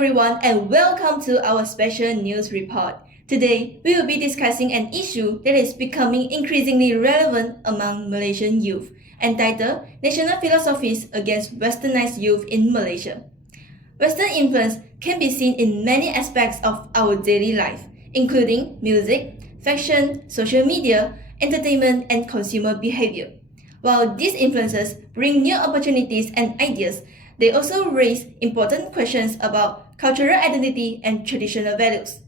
everyone, and welcome to our special news report. Today, we will be discussing an issue that is becoming increasingly relevant among Malaysian youth, entitled National Philosophies Against Westernized Youth in Malaysia. Western influence can be seen in many aspects of our daily life, including music, fashion, social media, entertainment, and consumer behavior. While these influences bring new opportunities and ideas, they also raise important questions about cultural identity and traditional values.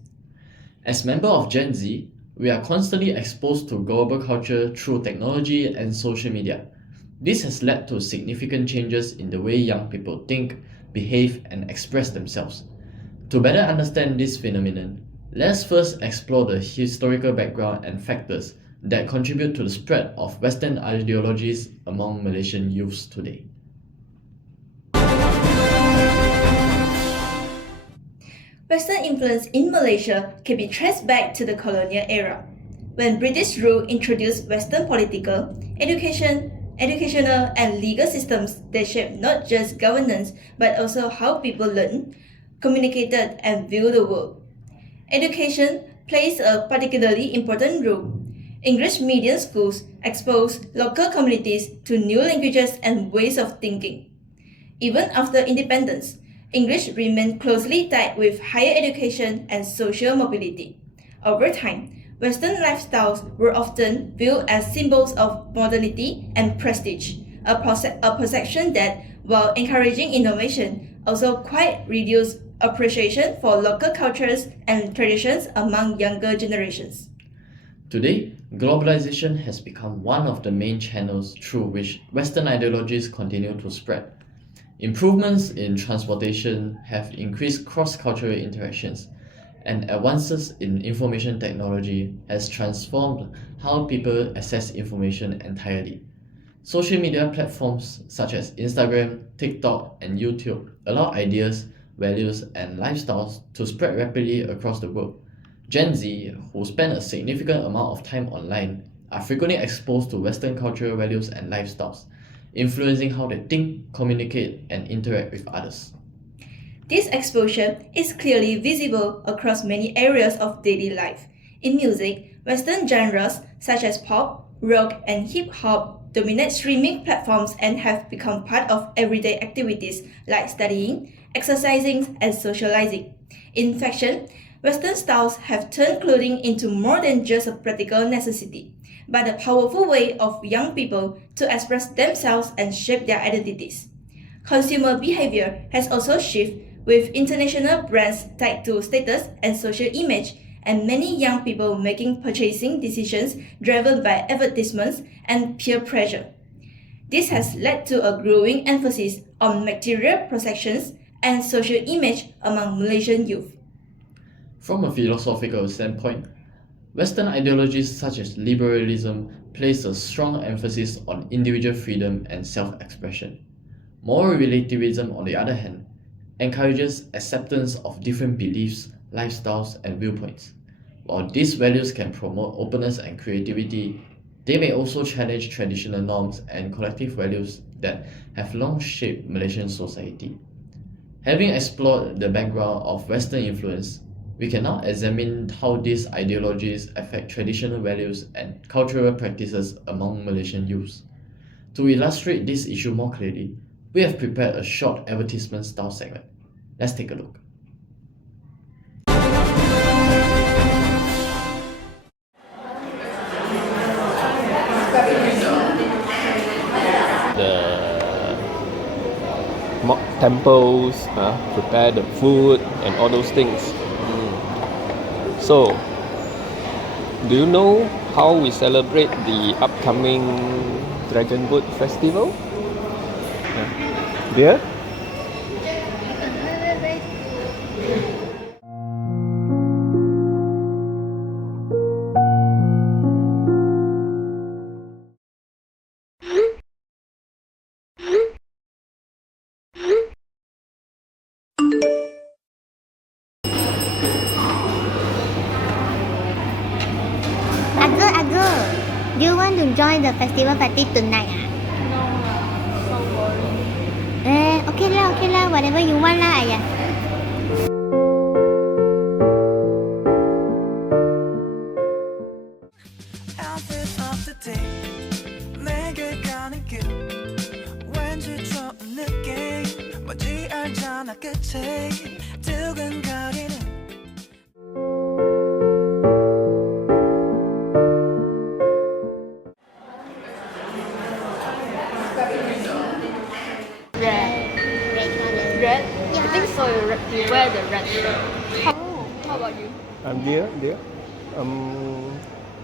As members of Gen Z, we are constantly exposed to global culture through technology and social media. This has led to significant changes in the way young people think, behave, and express themselves. To better understand this phenomenon, let's first explore the historical background and factors that contribute to the spread of Western ideologies among Malaysian youths today. Western influence in Malaysia can be traced back to the colonial era, when British rule introduced Western political, educational, and legal systems that shaped not just governance but also how people learned, communicated, and viewed the world. Education plays a particularly important role. English medium schools expose local communities to new languages and ways of thinking. Even after independence, English remained closely tied with higher education and social mobility. Over time, Western lifestyles were often viewed as symbols of modernity and prestige, a perception that, while encouraging innovation, also quite reduced appreciation for local cultures and traditions among younger generations. Today, globalization has become one of the main channels through which Western ideologies continue to spread. Improvements in transportation have increased cross-cultural interactions, and advances in information technology has transformed how people access information entirely. Social media platforms such as Instagram, TikTok, and YouTube allow ideas, values, and lifestyles to spread rapidly across the world. Gen Z, who spend a significant amount of time online, are frequently exposed to Western cultural values and lifestyles, influencing how they think, communicate, and interact with others. This exposure is clearly visible across many areas of daily life. In music, Western genres such as pop, rock, and hip hop dominate streaming platforms and have become part of everyday activities like studying, exercising, and socializing. In fashion, Western styles have turned clothing into more than just a practical necessity, but a powerful way of young people to express themselves and shape their identities. Consumer behavior has also shifted, with international brands tied to status and social image, and many young people making purchasing decisions driven by advertisements and peer pressure. This has led to a growing emphasis on material possessions and social image among Malaysian youth. From a philosophical standpoint, Western ideologies such as liberalism place a strong emphasis on individual freedom and self-expression. Moral relativism, on the other hand, encourages acceptance of different beliefs, lifestyles, and viewpoints. While these values can promote openness and creativity, they may also challenge traditional norms and collective values that have long shaped Malaysian society. Having explored the background of Western influence, we can now examine how these ideologies affect traditional values and cultural practices among Malaysian youths. To illustrate this issue more clearly, we have prepared a short advertisement style segment. Let's take a look. The temples, prepare the food and all those things. So, do you know how we celebrate the upcoming Dragon Boat Festival? Dear? Uncle, do you want to join the festival party tonight? Okay lah, whatever you want lah, ayah. about you? Dear,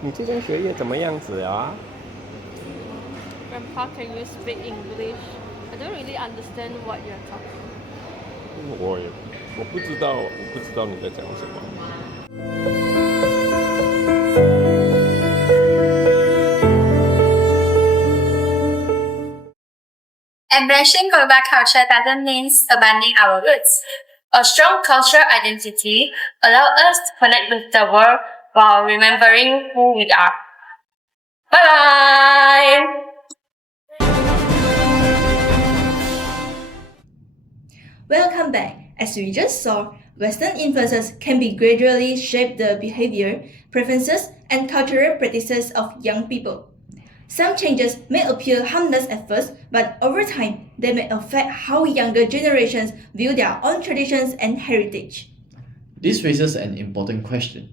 你最近学业怎么样子啊？ Grandpa, can you speak English? I don't really understand what you're talking. 我不知道你在讲什么。Embracing global culture doesn't mean abandoning our roots. A strong cultural identity allows us to connect with the world while remembering who we are. Bye! Welcome back. As we just saw, Western influences can be gradually shape the behavior, preferences, and cultural practices of young people. Some changes may appear harmless at first, but over time, they may affect how younger generations view their own traditions and heritage. This raises an important question.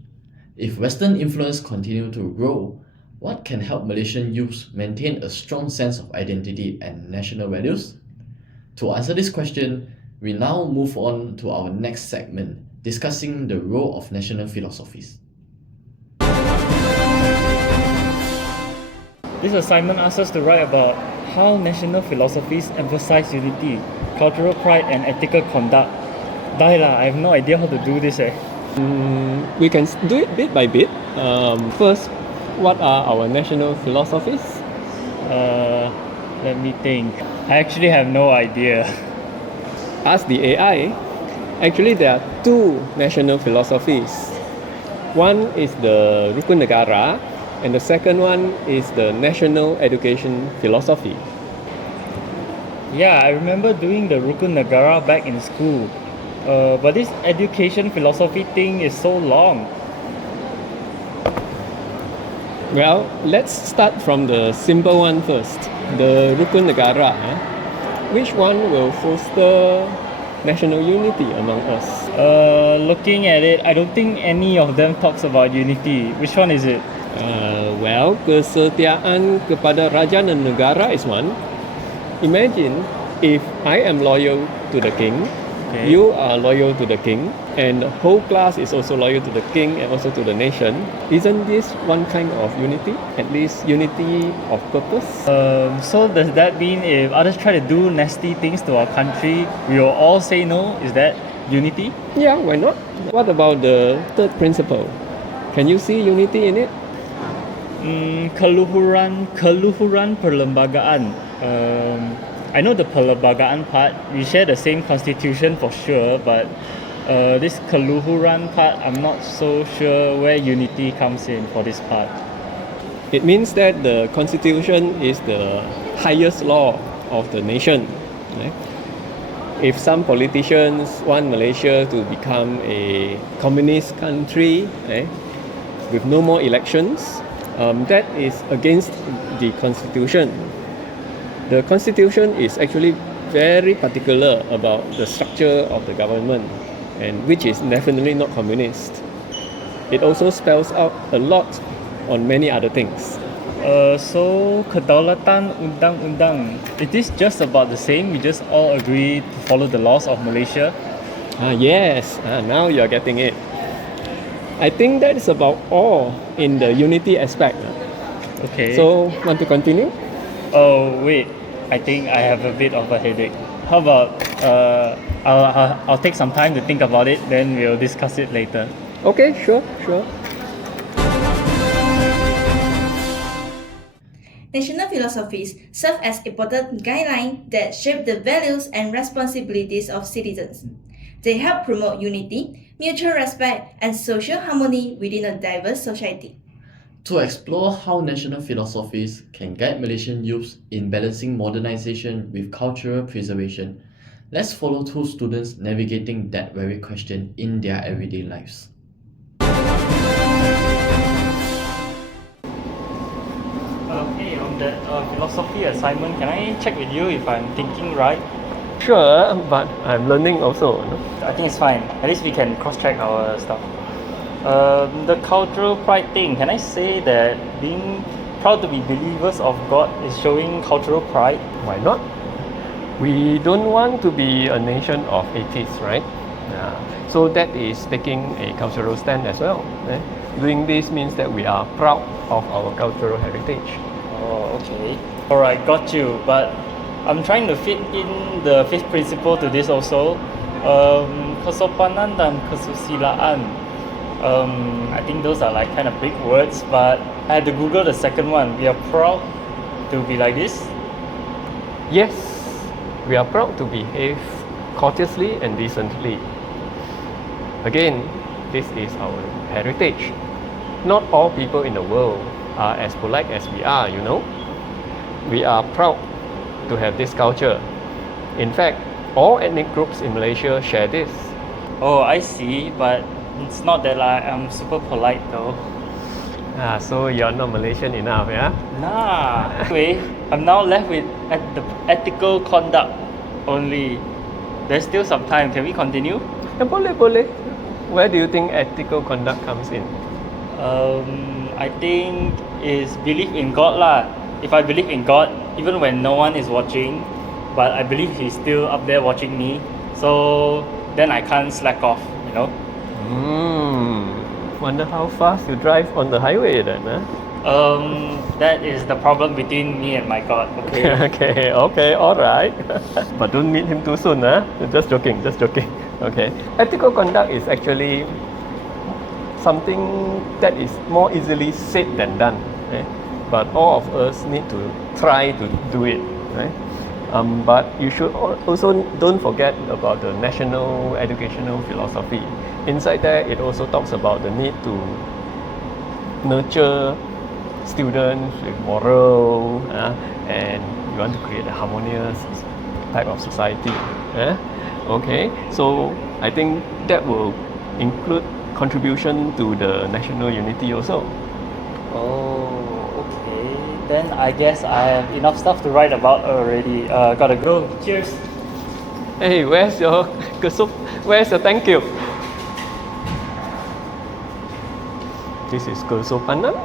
If Western influence continue to grow, what can help Malaysian youths maintain a strong sense of identity and national values? To answer this question, we now move on to our next segment, discussing the role of national philosophies. This assignment asks us to write about how national philosophies emphasize unity, cultural pride, and ethical conduct. I have no idea how to do this. We can do it bit by bit. First, what are our national philosophies? Let me think. I actually have no idea. Ask the AI. Actually, there are two national philosophies. One is the Rukun Negara, and the second one is the national education philosophy. Yeah, I remember doing the Rukun Negara back in school. But this education philosophy thing is so long. Well, let's start from the simple one first. The Rukun Negara. Which one will foster national unity among us? Looking at it, I don't think any of them talks about unity. Which one is it? Well, kesetiaan kepada raja dan negara is one. Imagine if I am loyal to the king, Okay. you are loyal to the king, and the whole class is also loyal to the king and also to the nation. Isn't this one kind of unity? At least unity of purpose? So does that mean if others try to do nasty things to our country, we will all say no? Is that unity? Yeah, why not? What about the third principle? Can you see unity in it? Keluhuran perlembagaan. I know the perlembagaan part. We share the same constitution for sure, but this keluhuran part, I'm not so sure where unity comes in for this part. It means that the constitution is the highest law of the nation. Right? If some politicians want Malaysia to become a communist country, with no more elections, that is against the constitution. The constitution is actually very particular about the structure of the government, and which is definitely not communist. It also spells out a lot on many other things. So kedaulatan undang-undang, it is just about the same. We just all agree to follow the laws of Malaysia. Yes, now you're getting it. I think that is about all in the unity aspect. Okay. So, want to continue? Oh wait, I think I have a bit of a headache. How about I'll take some time to think about it, then we'll discuss it later. Okay, sure. National philosophies serve as important guidelines that shape the values and responsibilities of citizens. They help promote unity, mutual respect, and social harmony within a diverse society. To explore how national philosophies can guide Malaysian youths in balancing modernization with cultural preservation, let's follow two students navigating that very question in their everyday lives. Hey, on that philosophy assignment, can I check with you if I'm thinking right? Sure, but I'm learning also. I think it's fine. At least we can cross-check our stuff. The cultural pride thing, can I say that being proud to be believers of God is showing cultural pride? Why not? We don't want to be a nation of atheists, right? So that is taking a cultural stand as well. Doing this means that we are proud of our cultural heritage. Oh, okay. Alright, got you. But I'm trying to fit in the fifth principle to this also. Kesopanan dan kesusilaan. I think those are like kind of big words, but I had to Google the second one. We are proud to be like this. Yes, we are proud to behave courteously and decently. Again, this is our heritage. Not all people in the world are as polite as we are, you know. We are proud to have this culture. In fact, all ethnic groups in Malaysia share this. Oh, I see, but it's not that I'm super polite though. So you're not Malaysian enough, yeah? Nah. Anyway, I'm now left with the ethical conduct only. There's still some time. Can we continue? Boleh. Where do you think ethical conduct comes in? I think is belief in God lah. If I believe in God, even when no one is watching, but I believe He's still up there watching me, so then I can't slack off, you know. Wonder how fast you drive on the highway then, huh? That is the problem between me and my God. Okay. okay, alright. But don't meet him too soon, huh? Just joking. Okay. Ethical conduct is actually something that is more easily said than done. But all of us need to try to do it. Right? But you should also don't forget about the national educational philosophy. Inside there, it also talks about the need to nurture students with moral, and you want to create a harmonious type of society. Okay, so I think that will include contribution to the national unity also. Oh, okay. Then I guess I have enough stuff to write about already. Gotta go. Cheers. Hey, where's your thank you? This is kesopanan.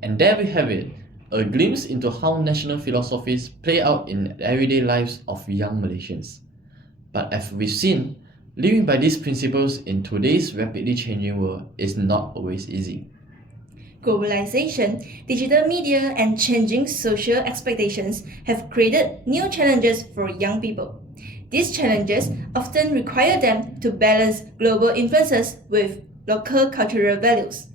And there we have it, a glimpse into how national philosophies play out in the everyday lives of young Malaysians. But as we've seen, living by these principles in today's rapidly changing world is not always easy. Globalization, digital media, and changing social expectations have created new challenges for young people. These challenges often require them to balance global influences with local cultural values.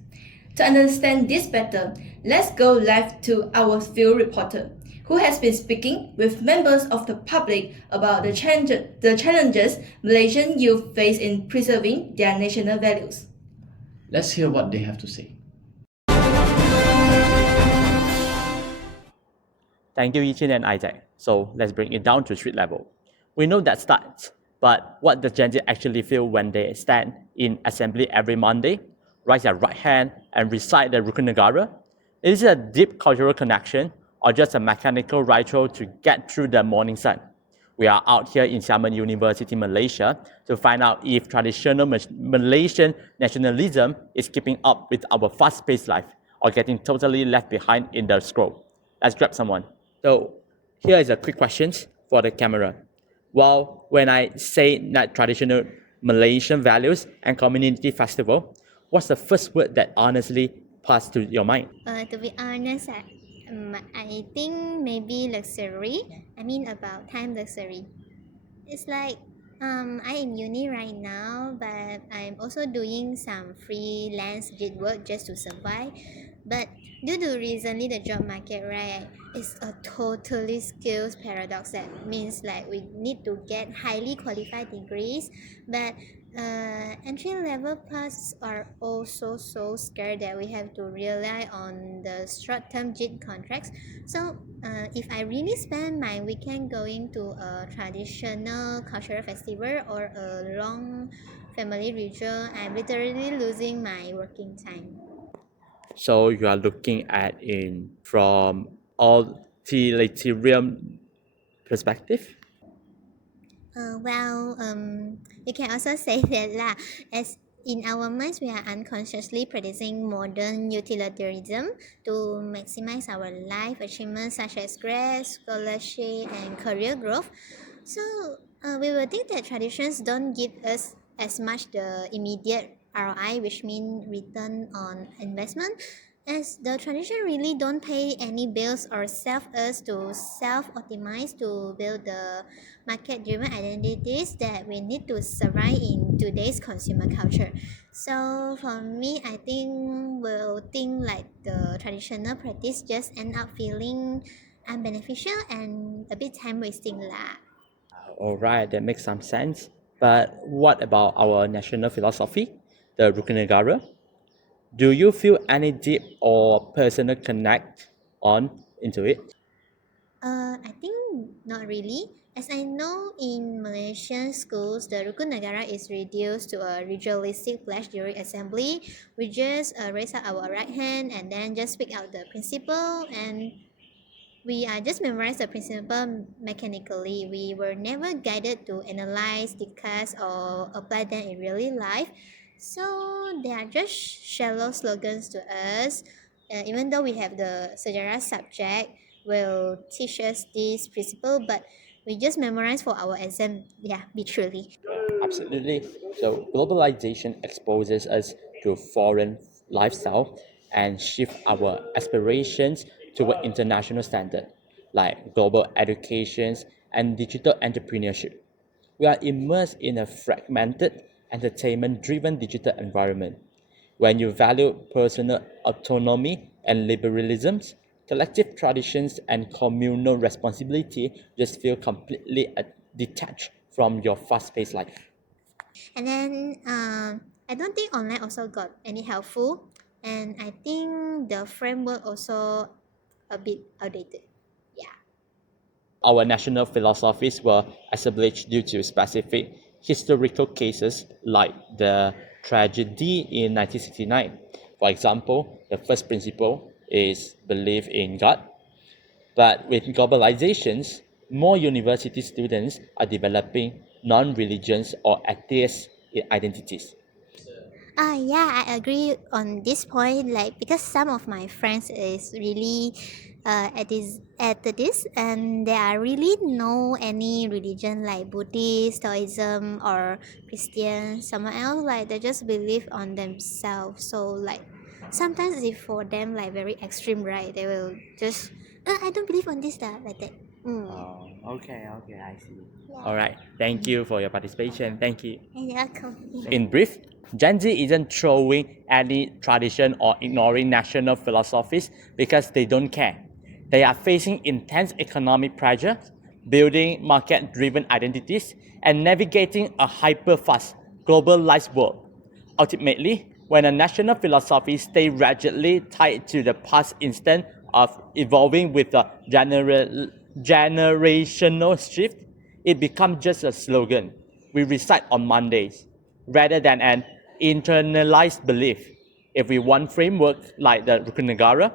To understand this better, let's go live to our field reporter, who has been speaking with members of the public about the challenges Malaysian youth face in preserving their national values. Let's hear what they have to say. Thank you, Yichin and Isaac. So let's bring it down to street level. We know that starts, but what does Gen Z actually feel when they stand in assembly every Monday, raise their right hand, and recite the Rukun Negara? Is it a deep cultural connection or just a mechanical ritual to get through the morning sun? We are out here in Xiamen University, Malaysia, to find out if traditional Malaysian nationalism is keeping up with our fast-paced life or getting totally left behind in the scroll. Let's grab someone. So here is a quick question for the camera. Well, when I say that traditional Malaysian values and community festival, what's the first word that honestly passed to your mind? To be honest, I think maybe luxury. I mean about time luxury. It's like I'm in uni right now, but I'm also doing some freelance gig work just to survive. But due to recently the job market, right, it's a totally skills paradox. That means like we need to get highly qualified degrees, but entry level paths are also so scarce that we have to rely on the short term gig contracts. So if I really spend my weekend going to a traditional cultural festival or a long family ritual, I'm literally losing my working time. So you are looking at it from utilitarian perspective? You can also say that lah, as in our minds, we are unconsciously practicing modern utilitarianism to maximize our life achievements such as grades, scholarship, and career growth. So we will think that traditions don't give us as much the immediate ROI, which means return on investment, as the tradition really don't pay any bills or serve us to self-optimize to build the market-driven identities that we need to survive in today's consumer culture. So for me, I think we'll think like the traditional practice just end up feeling unbeneficial and a bit time wasting lah. All right, that makes some sense. But what about our national philosophy, the Rukunegara? Do you feel any deep or personal connect on into it? I think not really. As I know, in Malaysian schools, the Rukun Negara is reduced to a ritualistic pledge during assembly. We just raise up our right hand and then just speak out the principle, and we just memorize the principle mechanically. We were never guided to analyze, discuss, or apply them in real life. So they are just shallow slogans to us. Even though we have the sejarah subject, will teach us this principle, but we just memorize for our exam. Yeah, literally. Absolutely. So globalization exposes us to foreign lifestyle and shift our aspirations toward international standard like global educations and digital entrepreneurship. We are immersed in a fragmented, entertainment-driven digital environment. When you value personal autonomy and liberalisms, collective traditions and communal responsibility just feel completely detached from your fast-paced life. And then I don't think online also got any helpful, and I think the framework also a bit outdated. Yeah. Our national philosophies were established due to specific historical cases like the tragedy in 1969. For example, the first principle is belief in God. But with globalizations, more university students are developing non-religions or atheist identities. Yeah, I agree on this point. Like because some of my friends is really at this, and there are really no any religion like Buddhist, Taoism, or Christian. Someone else like they just believe on themselves. So like sometimes if for them like very extreme, right? They will just I don't believe on this that like that. Mm. Oh, okay, I see. All right, thank you for your participation. Thank you. You're welcome. In brief, Gen Z isn't throwing any tradition or ignoring national philosophies because they don't care. They are facing intense economic pressure, building market-driven identities, and navigating a hyper-fast, globalized world. Ultimately, when a national philosophy stays rigidly tied to the past instead of evolving with a generational shift, it becomes just a slogan we recite on Mondays rather than an internalized belief. If we want framework like the Rukunegara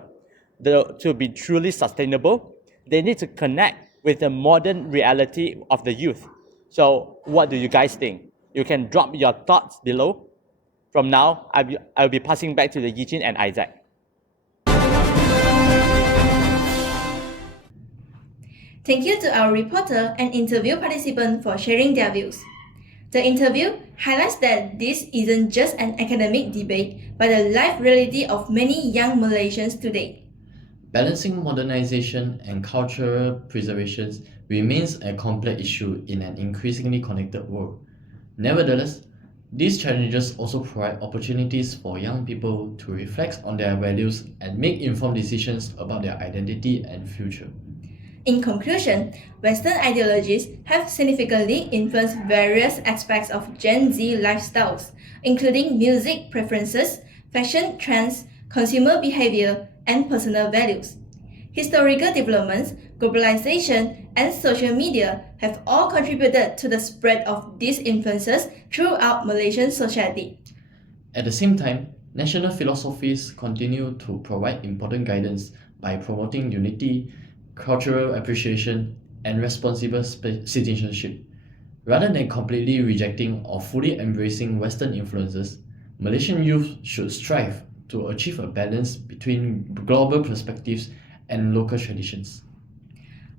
to be truly sustainable, they need to connect with the modern reality of the youth. So what do you guys think? You can drop your thoughts below. From now, I'll be passing back to the Yijin and Isaac. Thank you to our reporter and interview participant for sharing their views. The interview highlights that this isn't just an academic debate, but a life reality of many young Malaysians today. Balancing modernization and cultural preservation remains a complex issue in an increasingly connected world. Nevertheless, these challenges also provide opportunities for young people to reflect on their values and make informed decisions about their identity and future. In conclusion, Western ideologies have significantly influenced various aspects of Gen Z lifestyles, including music preferences, fashion trends, consumer behavior, and personal values. Historical developments, globalization, and social media have all contributed to the spread of these influences throughout Malaysian society. At the same time, national philosophies continue to provide important guidance by promoting unity, cultural appreciation, and responsible citizenship. Rather than completely rejecting or fully embracing Western influences, Malaysian youth should strive to achieve a balance between global perspectives and local traditions.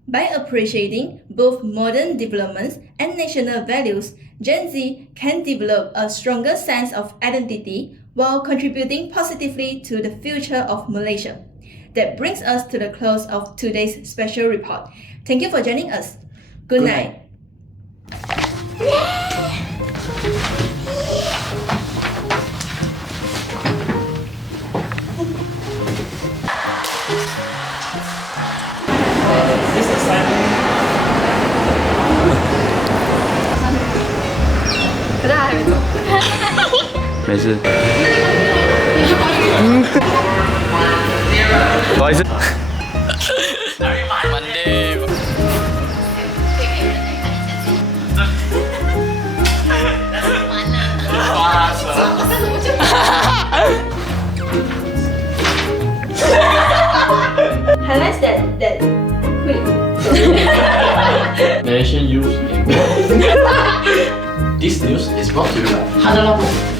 By appreciating both modern developments and national values, Gen Z can develop a stronger sense of identity while contributing positively to the future of Malaysia. That brings us to the close of today's special report. Thank you for joining us. Good night. This assignment 可是还没走。没事。不好意思。Highlights that quick. Malaysian youth. This news is brought to you by Hada Lapo.